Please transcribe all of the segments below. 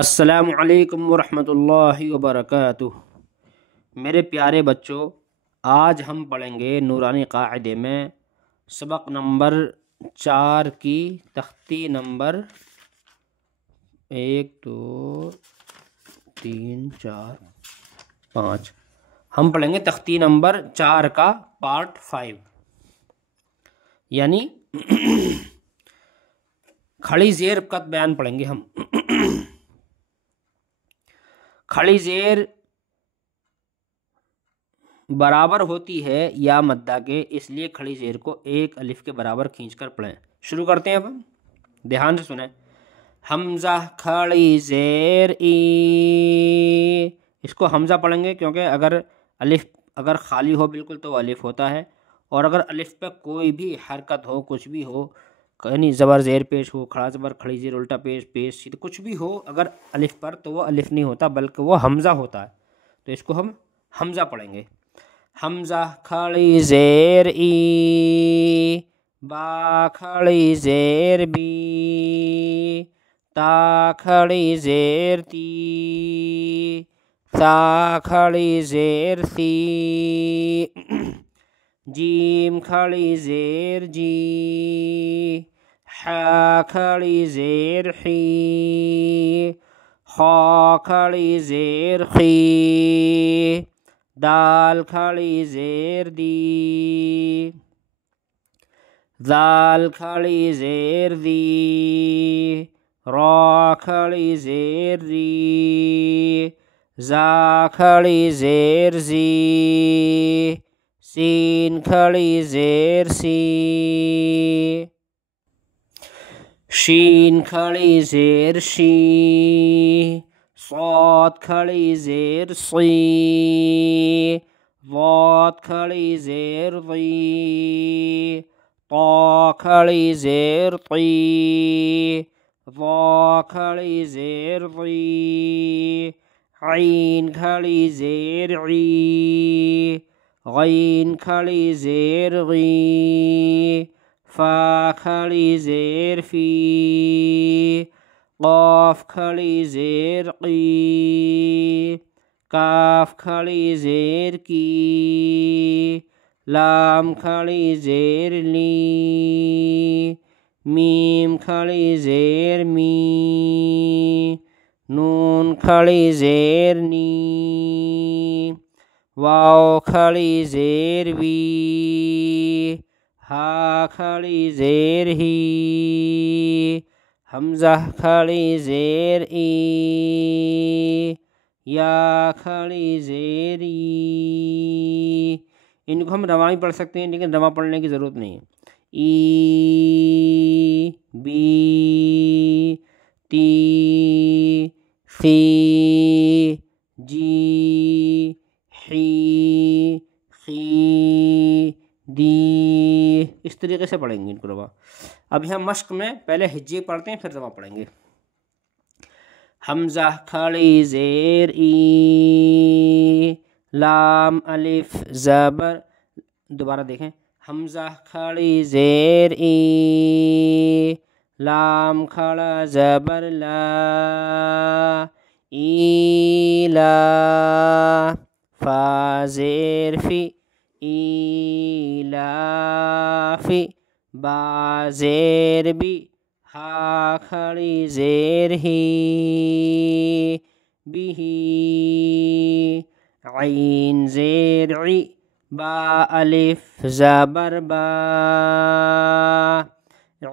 अस्सलामु अलैकुम वरहमतुल्लाहि वबरकातुह। मेरे प्यारे बच्चों, आज हम पढ़ेंगे नूरानी क़ाइदे में सबक नंबर 4 की तख्ती नंबर 1 2 3 4 5। हम पढ़ेंगे तख्ती नंबर 4 का पार्ट 5, यानी खड़ी ज़ेर का बयान पढ़ेंगे हम। खड़ी ज़ेर बराबर होती है या मद्दा के, इसलिए खड़ी ज़ेर को एक अलिफ के बराबर खींचकर पढ़ें। शुरू करते हैं अब हम, ध्यान से सुने। हमज़ा खड़ी ज़ेर ई, इसको हमज़ा पढ़ेंगे क्योंकि अगर खाली हो बिल्कुल तो अलिफ होता है, और अगर अलिफ पे कोई भी हरकत हो, कुछ भी हो, यानी ज़बर ज़ेर पेश हो, खड़ा ज़बर खड़ी ज़ेर उल्टा पेश पेश सीधा कुछ भी हो अगर अलिफ पर, तो वो अलिफ नहीं होता बल्कि वो हमज़ा होता है। तो इसको हम हमज़ा पढ़ेंगे। हमज़ा खड़ी ज़ेर ई, बा खड़ी ज़ेर बी, ता खड़ी ज़ेर ती, सा खड़ी ज़ेर सी, जीम खड़ी ज़ेर जी, हा खड़ी ज़ेर ही, खा खड़ी ज़ेर खी, दाल खड़ी ज़ेर दी, दाल खड़ी ज़ेर दी, रा खड़ी ज़ेर री, जा खड़ी ज़ेर जी, सीन खड़ी ज़ेर सी, शीन खड़ी ज़ेर शी, सौद खड़ी ज़ेर सी, वाद खड़ी ज़ेर ज़ी, ता खड़ी ज़ेर ती, वा खड़ी ज़ेर ज़ी, ऐन खड़ी ज़ेर ई, गैन खड़ी ज़ेर गी, फा खड़ी ज़ेर फी, क़ाफ खड़ी ज़ेर की, काफ खड़ी ज़ेर की, लाम खड़ी ज़ेर ली, मीम खड़ी ज़ेर मी, नून खड़ी ज़ेर नी, वाव खड़ी ज़ेर वी, हा खड़ी ज़ेर ही, हमज़ा खड़ी ज़ेर ई, या खड़ी ज़ेर ई। इनको हम रवा भी पढ़ सकते हैं, लेकिन रवा पढ़ने की ज़रूरत नहीं है। ई, बी, ती, सी, जी, ही, खी, दी, इस तरीके से पढ़ेंगे इनको रवा। अब हम मश्क में पहले हिज्जे पढ़ते हैं, फिर रवा पढ़ेंगे। हमज़ा खड़ी ज़ेर ई, लाम अलिफ ज़बर, दोबारा देखें। हमज़ा खड़ी ज़ेर ई, लाम खड़ा ज़बर ला, ईला, फा ज़ेर फी, ईलाफी, बा ज़ेर बी, हा खड़ी ज़ेर ही, बिही, ऐन ज़ेर ई, बा अलिफ ज़बर बा,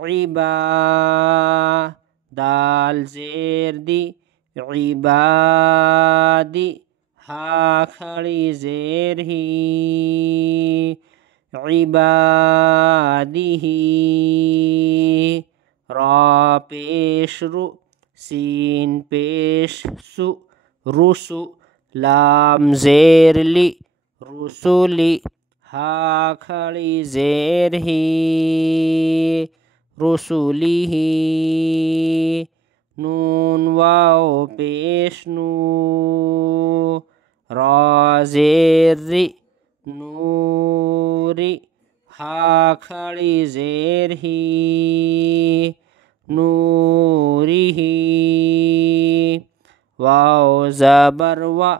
ईबा, दाल ज़ेर दी, ईबादी, हा खड़ी ज़ेर ही, इबादिही, रा पेश रु, सीन पेश सु, रुसु, लाम ज़ेर ली, रुसुली, हा खड़ी ज़ेर ही, रुसुलिही, नून वाव पेश नू, रा ज़ेर री, नूरी, हा खड़ी ज़ेर ही, नूरिही, वाव ज़बर व,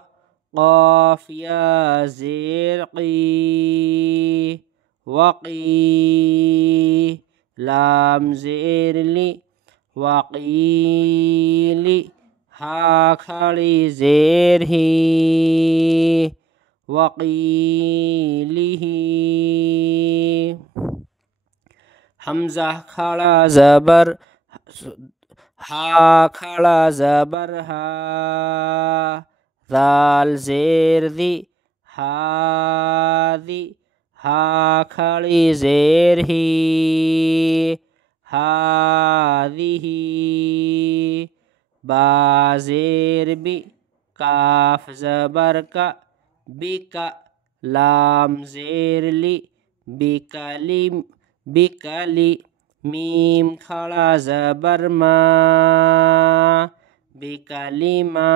क़ाफ या ज़ेर क़ी, वक़ी, लाम ज़ेर ली, वक़ीली, हा खड़ी ज़ेर ही, वक़ीलिही। हमज़ा खड़ा ज़बर, हा खड़ा ज़बर हा, दाल ज़ेर दी, हादी, हा खड़ी ज़ेर ही, हादिही। बा ज़ेर बी, काफ ज़बर का, बिका, लाम ज़ेर ली, बिकली, बिकली, मीम खड़ा ज़बर मा, बिकलिमा,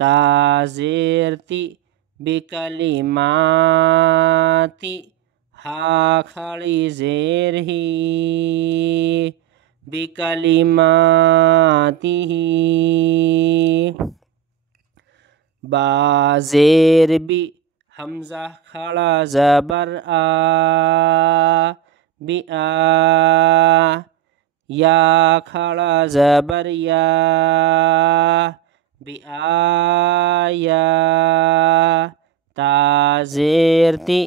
ता ज़ेर ती, बिकलिमाती, हा खड़ी ज़ेर ही, बिकलिमातिही। बा ज़ेर बी, हमज़ा खड़ा ज़बर आ, बिआ, या खड़ा ज़बर या, बिआया, ता ज़ेर ती,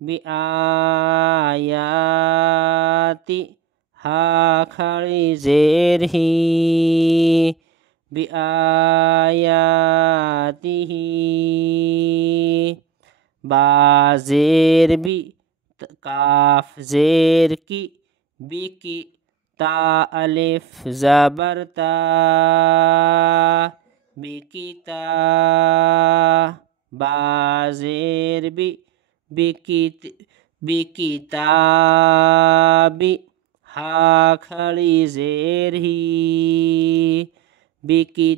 बिआयाती, हा खड़ी ज़ेर ही, बिआयातिही। बा ज़ेर बी, काफ ज़ेर की, बिकी, ता अलिफ ज़बर ता, बिकिता, बा ज़ेर बी, बिकिताबी, हा खड़ी ज़ेर ही, बिकिताबिही।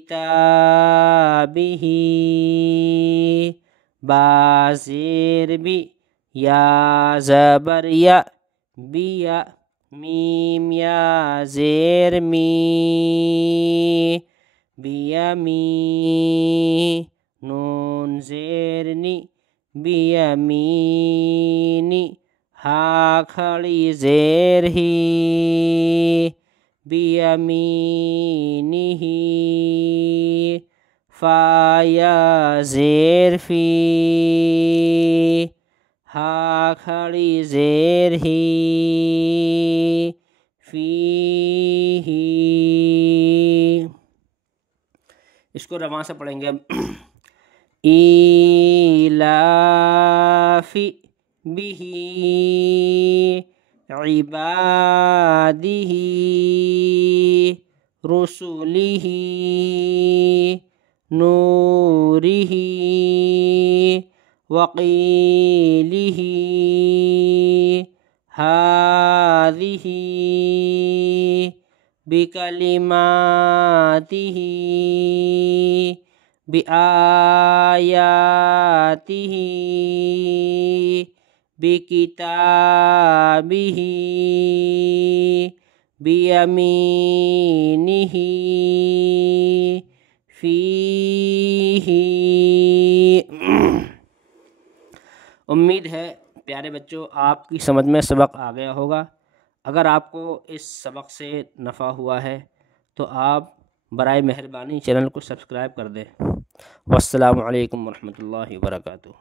बा ज़ेर बी, या ज़बर या, बिया, मीम या ज़ेर मी, बियमी, नून ज़ेर नी, बियमीनी, हा खड़ी ज़ेर ही, बियमीनिही। फा या ज़ेर फी, हा खड़ी ज़ेर ही, फीही। इसको रवां से पढ़ेंगे अब। ईलाफी बिही, इबादिही, रुसुलिही, नूरिही, वक़ीलिही, हादिही, बिकलिमातिही, बिआयातिही, बिकिताबिही, बियमीनिही, फीही। उम्मीद है प्यारे बच्चों आपकी समझ में सबक आ गया होगा। अगर आपको इस सबक से नफ़ा हुआ है तो आप बराए मेहरबानी चैनल को सब्सक्राइब कर दें। वस्सलामु अलैकुम वरहमतुल्लाहि वबरकातुहू।